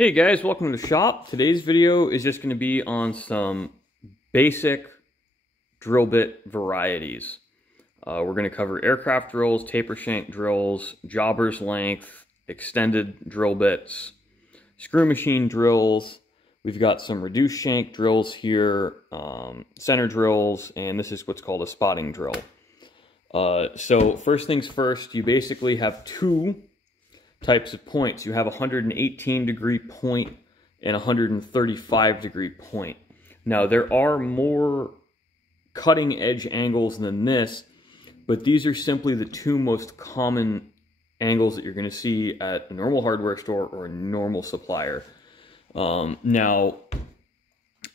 Hey guys, welcome to the shop. Today's video is just going to be on some basic drill bit varieties. We're going to cover aircraft drills, taper shank drills, jobber's length, extended drill bits, screw machine drills. We've got some reduced shank drills here, center drills, and this is what's called a spotting drill. So first things first, you basically have two types of points. You have a 118 degree point and a 135 degree point. Now there are more cutting edge angles than this, but these are simply the two most common angles that you're going to see at a normal hardware store or a normal supplier. Now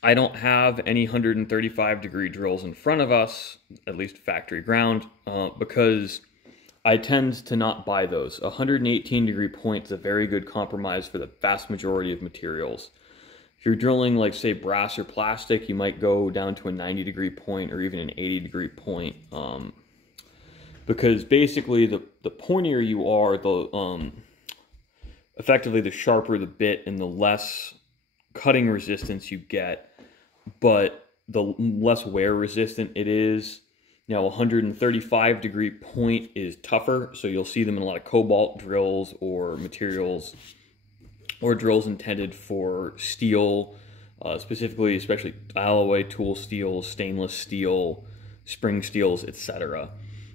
I don't have any 135 degree drills in front of us, at least factory ground, because I tend to not buy those. A 118 degree point is a very good compromise for the vast majority of materials. If you're drilling like say brass or plastic, you might go down to a 90 degree point or even an 80 degree point. Because basically the pointier you are, effectively the sharper the bit and the less cutting resistance you get, but the less wear resistant it is. Now, a 135 degree point is tougher, so you'll see them in a lot of cobalt drills or materials or drills intended for steel, specifically, especially alloy tool steels, stainless steel, spring steels, etc.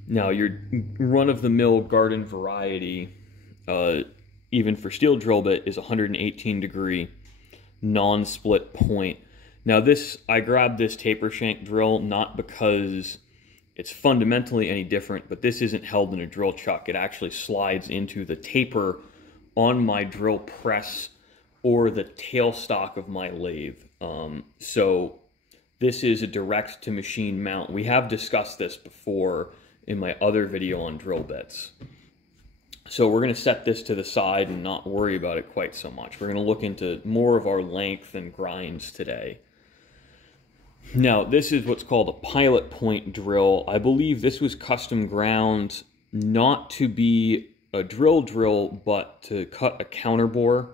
Now, your run-of-the-mill garden variety, even for steel drill bit, is 118 degree non-split point. Now, I grabbed this taper shank drill not because it's fundamentally any different, but this isn't held in a drill chuck. It actually slides into the taper on my drill press or the tailstock of my lathe. So this is a direct to machine mount. We have discussed this before in my other video on drill bits. So we're going to set this to the side and not worry about it quite so much. We're going to look into more of our length and grinds today. Now, this is what's called a pilot point drill. I believe this was custom ground not to be a drill, but to cut a counterbore.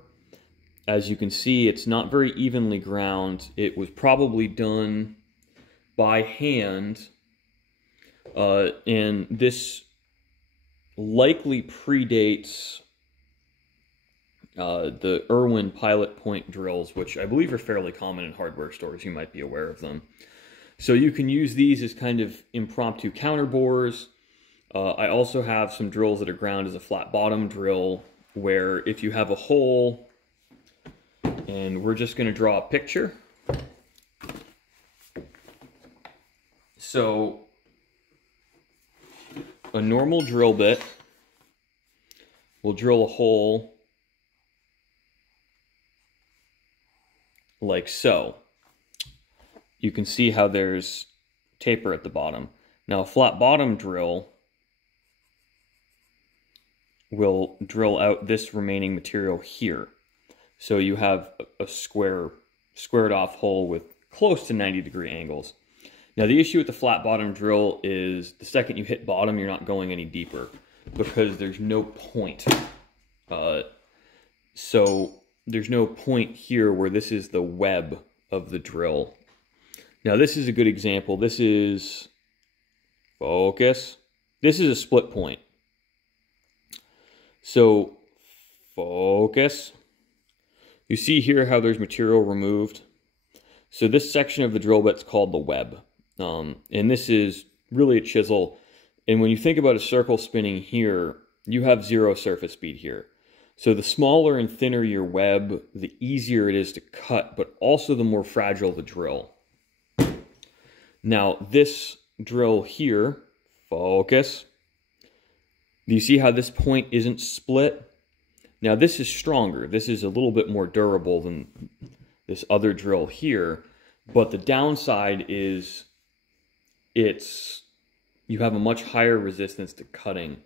As you can see, it's not very evenly ground. It was probably done by hand, and this likely predates the Irwin pilot point drills, which I believe are fairly common in hardware stores. You might be aware of them. So you can use these as kind of impromptu counterbores. I also have some drills that are ground as a flat bottom drill, where if you have a hole, and we're just going to draw a picture. So a normal drill bit will drill a hole like so. You can see how there's taper at the bottom. Now, a flat bottom drill will drill out this remaining material here. So you have a squared off hole with close to 90 degree angles. Now, the issue with the flat bottom drill is the second you hit bottom, you're not going any deeper because there's no point. So there's no point here where this is the web of the drill. Now, this is a good example. This is, focus. This is a split point. So, focus. You see here how there's material removed. So this section of the drill bit's called the web. And this is really a chisel. And when you think about a circle spinning here, you have zero surface speed here. So the smaller and thinner your web, the easier it is to cut, but also the more fragile the drill. Now, this drill here, focus. Do you see how this point isn't split? Now, this is stronger. This is a little bit more durable than this other drill here, but the downside is you have a much higher resistance to cutting.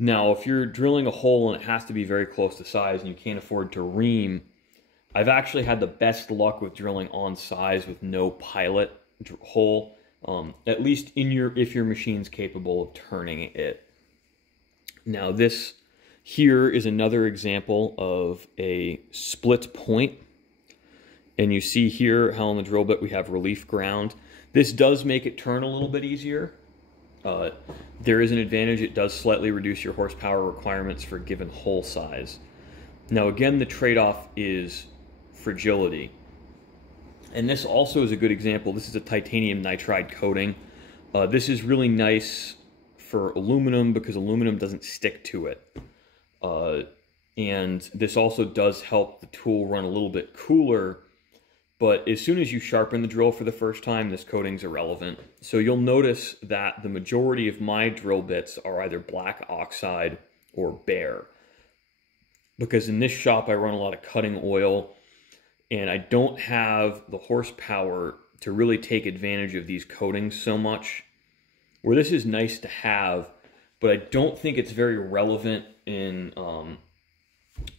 Now, if you're drilling a hole and it has to be very close to size and you can't afford to ream, I've actually had the best luck with drilling on size with no pilot hole, at least if your machine's capable of turning it. Now, this Here is another example of a split point. And you see here how on the drill bit we have relief ground. This does make it turn a little bit easier. There is an advantage. It does slightly reduce your horsepower requirements for a given hole size. Now again, the trade-off is fragility. And this also is a good example. This is a titanium nitride coating. This is really nice for aluminum because aluminum doesn't stick to it. And this also does help the tool run a little bit cooler. But as soon as you sharpen the drill for the first time, this coating's irrelevant. So you'll notice that the majority of my drill bits are either black oxide or bare. Because in this shop, I run a lot of cutting oil, and I don't have the horsepower to really take advantage of these coatings so much. Where this is nice to have, but I don't think it's very relevant in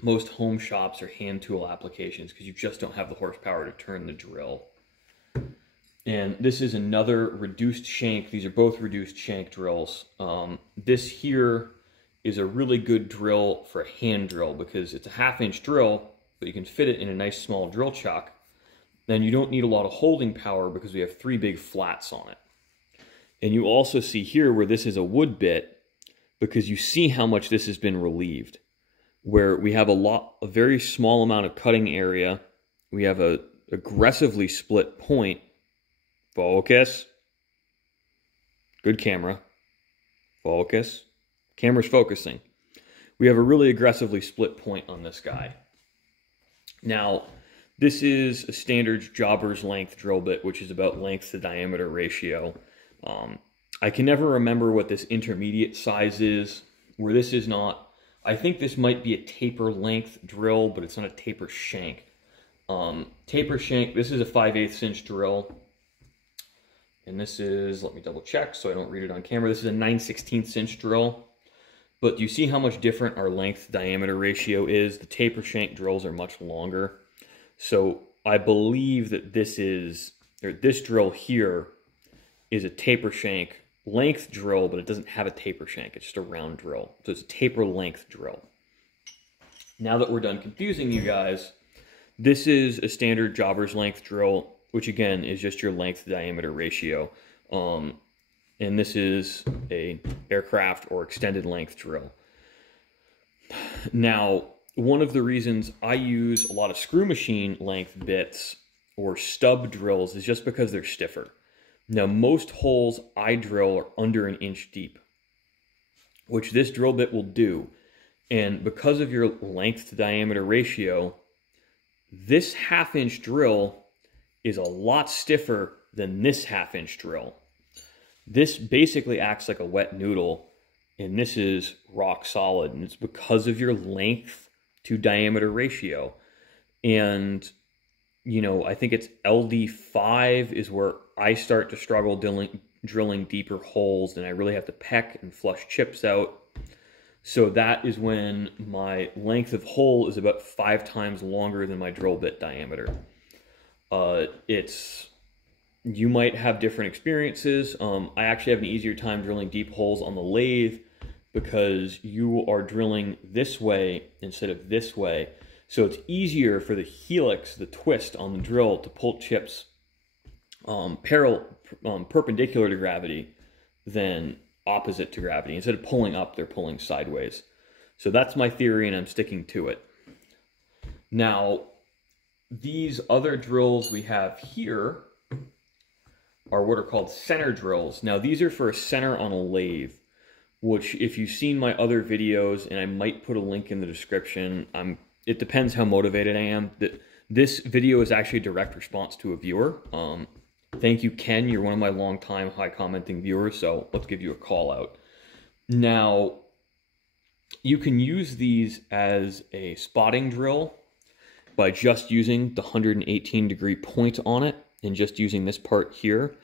most home shops or hand tool applications because you just don't have the horsepower to turn the drill. And this is another reduced shank. These are both reduced shank drills. This here is a really good drill for a hand drill because it's a 1/2-inch drill, but you can fit it in a nice small drill chuck. Then you don't need a lot of holding power because we have 3 big flats on it. And you also see here where this is a wood bit because you see how much this has been relieved. Where we have a very small amount of cutting area. We have a aggressively split point. Focus. Good camera. Focus. Camera's focusing. We have a really aggressively split point on this guy. Now, this is a standard jobber's length drill bit, which is about length to diameter ratio. I can never remember what this intermediate size is, where this is not. I think this might be a taper length drill, but it's not a taper shank. Taper shank, this is a 5/8 inch drill. And this is, let me double check so I don't read it on camera. This is a 9/16 inch drill. But you see how much different our length diameter ratio is. The taper shank drills are much longer. So I believe that this drill here is a taper shank length drill, but it doesn't have a taper shank. It's just a round drill. So it's a taper length drill. Now that we're done confusing you guys, this is a standard jobber's length drill, which again is just your length to diameter ratio. And this is a aircraft or extended length drill. Now, one of the reasons I use a lot of screw machine length bits or stub drills is just because they're stiffer. Now, most holes I drill are under 1 inch deep, which this drill bit will do. And because of your length to diameter ratio, this 1/2 inch drill is a lot stiffer than this 1/2 inch drill. This basically acts like a wet noodle, and this is rock solid. And it's because of your length to diameter ratio. And, you know, I think it's LD5 is where I start to struggle drilling deeper holes, and I really have to peck and flush chips out. So that is when my length of hole is about 5 times longer than my drill bit diameter. You might have different experiences. I actually have an easier time drilling deep holes on the lathe because you are drilling this way instead of this way. So it's easier for the helix, the twist on the drill, to pull chips perpendicular to gravity than opposite to gravity. Instead of pulling up, they're pulling sideways. So that's my theory, and I'm sticking to it. Now, these other drills we have here are what are called center drills. Now, these are for a center on a lathe, which if you've seen my other videos, and I might put a link in the description, it depends how motivated I am. This video is actually a direct response to a viewer. Thank you, Ken. You're one of my long-time high-commenting viewers, so let's give you a call-out. Now, you can use these as a spotting drill by just using the 118-degree point on it and just using this part here.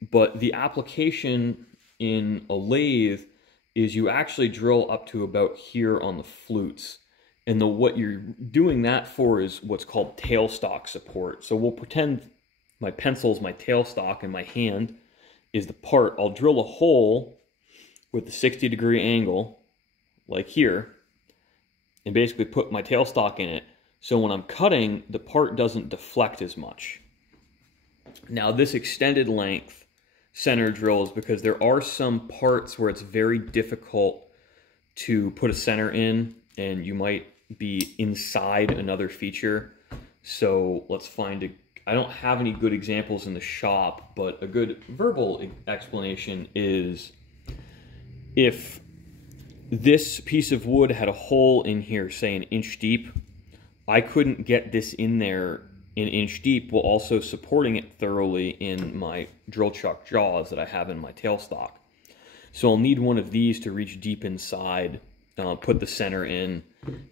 But the application in a lathe is you actually drill up to about here on the flutes. And what you're doing that for is what's called tailstock support. So we'll pretend my pencil's my tailstock and my hand is the part. I'll drill a hole with a 60-degree angle, like here, and basically put my tailstock in it. So when I'm cutting, the part doesn't deflect as much. Now this extended length center drill is because there are some parts where it's very difficult to put a center in, and you might be inside another feature. So let's find I don't have any good examples in the shop, but a good verbal explanation is if this piece of wood had a hole in here, say 1 inch deep, I couldn't get this in there 1 inch deep while also supporting it thoroughly in my drill chuck jaws that I have in my tailstock. So I'll need one of these to reach deep inside, put the center in,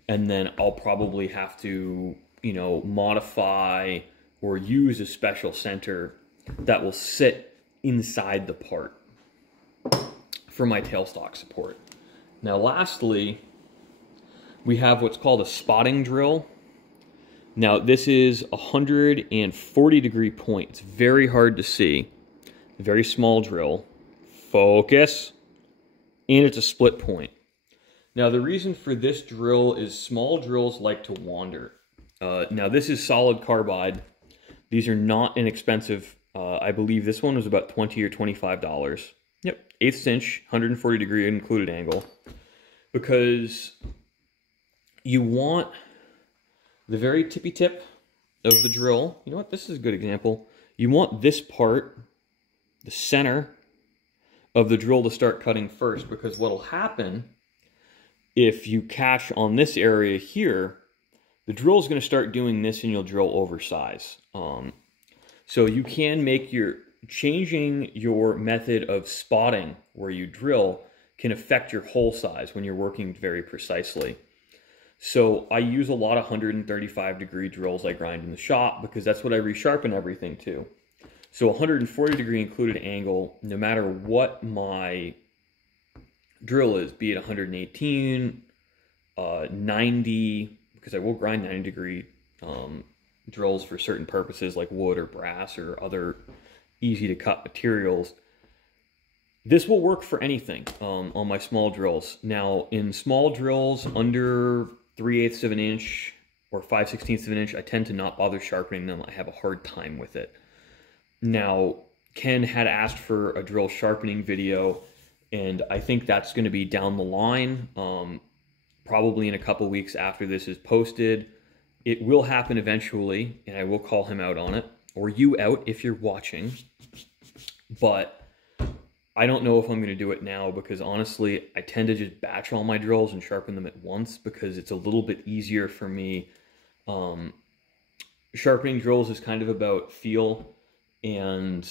and then I'll probably have to, you know, modify or use a special center that will sit inside the part for my tailstock support. Now lastly, we have what's called a spotting drill. Now this is 140 degree point. It's very hard to see. Very small drill. Focus. And it's a split point. Now the reason for this drill is small drills like to wander. Now this is solid carbide. These are not inexpensive. I believe this one was about $20 or $25. Yep, 1/8 inch, 140 degree included angle. Because you want the very tippy tip of the drill. You know what? This is a good example. You want this part, the center of the drill, to start cutting first, because what'll happen if you catch on this area here, the drill is going to start doing this and you'll drill oversize. So you can make changing your method of spotting where you drill can affect your hole size when you're working very precisely. So I use a lot of 135 degree drills I grind in the shop because that's what I resharpen everything to. So 140 degree included angle, no matter what my drill is, be it 118, 90, because I will grind 90 degree drills for certain purposes like wood or brass or other easy to cut materials. This will work for anything on my small drills. Now in small drills under 3/8 of an inch or 5/16 of an inch, I tend to not bother sharpening them. I have a hard time with it. Now, Ken had asked for a drill sharpening video, and I think that's going to be down the line, probably in a couple weeks after this is posted. It will happen eventually, and I will call him out on it, or you out if you're watching. But I don't know if I'm going to do it now because honestly, I tend to just batch all my drills and sharpen them at once because it's a little bit easier for me. Sharpening drills is kind of about feel, and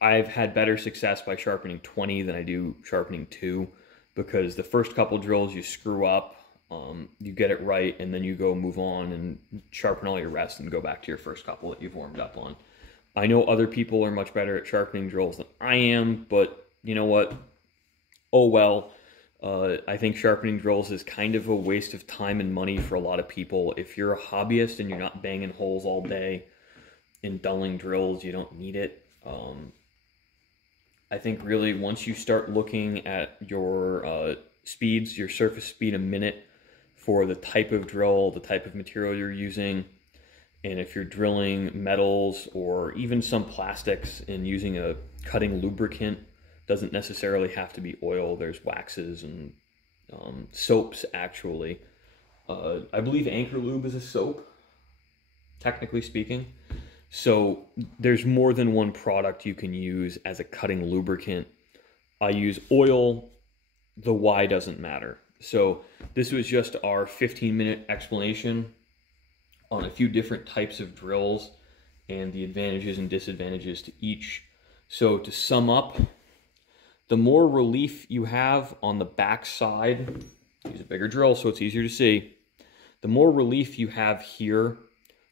I've had better success by sharpening 20 than I do sharpening 2 because the first couple drills you screw up, you get it right, and then you go move on and sharpen all your rest and go back to your first couple that you've warmed up on. I know other people are much better at sharpening drills than I am, but you know what? Oh well. I think sharpening drills is kind of a waste of time and money for a lot of people. If you're a hobbyist and you're not banging holes all day and dulling drills, you don't need it. I think really once you start looking at your speeds, your surface speed a minute for the type of drill, the type of material you're using, and if you're drilling metals or even some plastics and using a cutting lubricant, doesn't necessarily have to be oil. There's waxes and soaps, actually. I believe Anchor Lube is a soap, technically speaking. So there's more than one product you can use as a cutting lubricant. I use oil. The why doesn't matter. So this was just our 15-minute explanation on a few different types of drills and the advantages and disadvantages to each. So to sum up, the more relief you have on the back side, use a bigger drill so it's easier to see. The more relief you have here,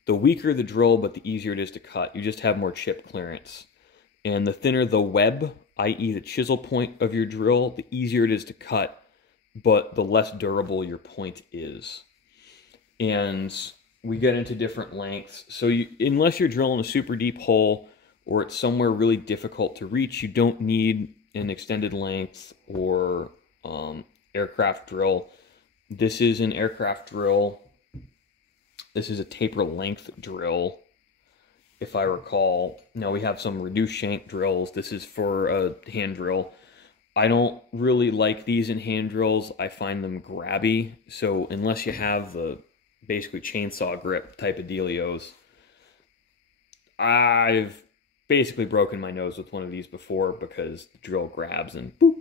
the weaker the drill, but the easier it is to cut. You just have more chip clearance. And the thinner the web, i.e. the chisel point of your drill, the easier it is to cut, but the less durable your point is. And we get into different lengths. So unless you're drilling a super deep hole or it's somewhere really difficult to reach, you don't need an extended length or aircraft drill. This is an aircraft drill. This is a taper length drill, if I recall. Now we have some reduced shank drills. This is for a hand drill. I don't really like these in hand drills. I find them grabby. So unless you have the basically chainsaw grip type of dealios, I've basically broken my nose with one of these before because the drill grabs and boop,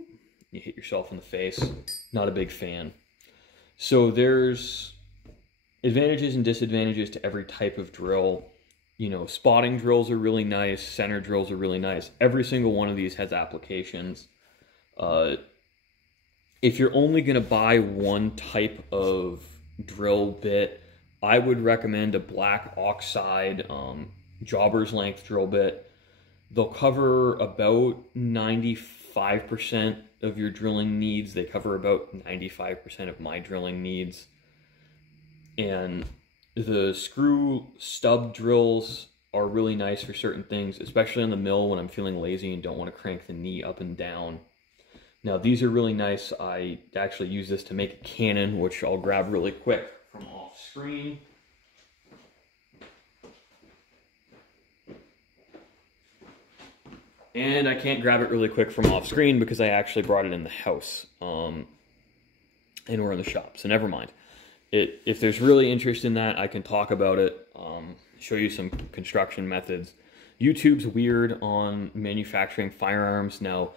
you hit yourself in the face. Not a big fan. So there's advantages and disadvantages to every type of drill. You know, spotting drills are really nice. Center drills are really nice. Every single one of these has applications. If you're only going to buy one type of drill bit, I would recommend a black oxide jobber's length drill bit. They'll cover about 95% of your drilling needs. They cover about 95% of my drilling needs. And the screw stub drills are really nice for certain things, especially on the mill when I'm feeling lazy and don't want to crank the knee up and down. Now these are really nice. I actually use this to make a cannon, which I'll grab really quick from off screen. And I can't grab it really quick from off screen because I actually brought it in the house. And we're in the shop, so never mind. If there's really interest in that, I can talk about it, show you some construction methods. YouTube's weird on manufacturing firearms. Now,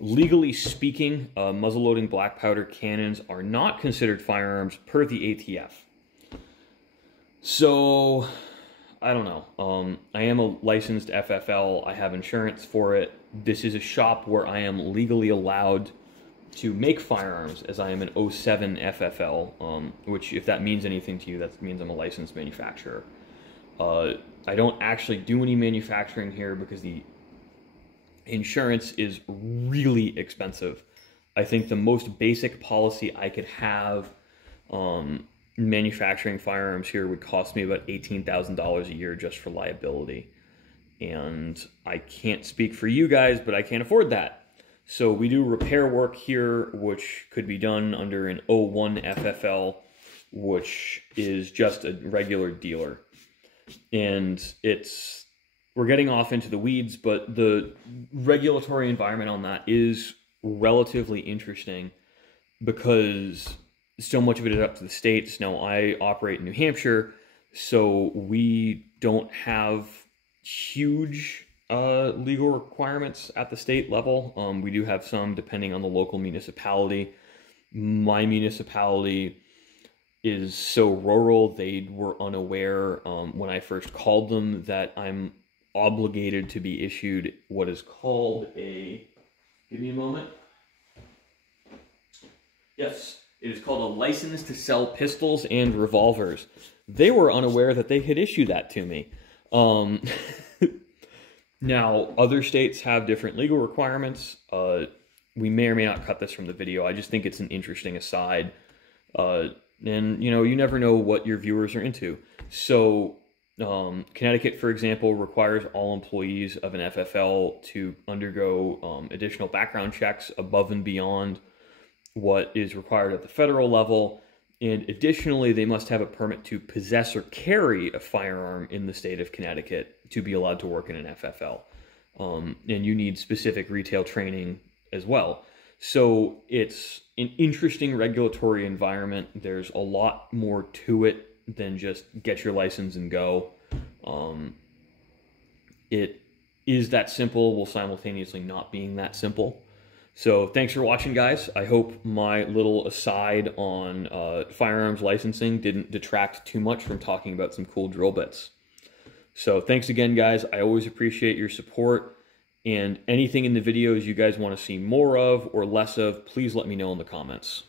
legally speaking, muzzle-loading black powder cannons are not considered firearms per the ATF. So, I don't know. I am a licensed FFL. I have insurance for it. This is a shop where I am legally allowed to make firearms, as I am an 07 FFL, which, if that means anything to you, that means I'm a licensed manufacturer. I don't actually do any manufacturing here because the insurance is really expensive. I think the most basic policy I could have manufacturing firearms here would cost me about $18,000 a year just for liability. And I can't speak for you guys, but I can't afford that. So we do repair work here, which could be done under an 01 FFL, which is just a regular dealer. And we're getting off into the weeds, but the regulatory environment on that is relatively interesting because so much of it is up to the states. Now, I operate in New Hampshire, so we don't have huge legal requirements at the state level. We do have some depending on the local municipality. My municipality is so rural, they were unaware when I first called them that I'm obligated to be issued what is called a, give me a moment. Yes, it is called a license to sell pistols and revolvers. They were unaware that they had issued that to me. Now, other states have different legal requirements. We may or may not cut this from the video. I just think it's an interesting aside. And, you know, you never know what your viewers are into. So, Connecticut, for example, requires all employees of an FFL to undergo additional background checks above and beyond what is required at the federal level. And additionally, they must have a permit to possess or carry a firearm in the state of Connecticut to be allowed to work in an FFL. And you need specific retail training as well. So it's an interesting regulatory environment. There's a lot more to it than just get your license and go. It is that simple while simultaneously not being that simple. So thanks for watching, guys. I hope my little aside on firearms licensing didn't detract too much from talking about some cool drill bits. So thanks again, guys. I always appreciate your support. And anything in the videos you guys want to see more of or less of, please let me know in the comments.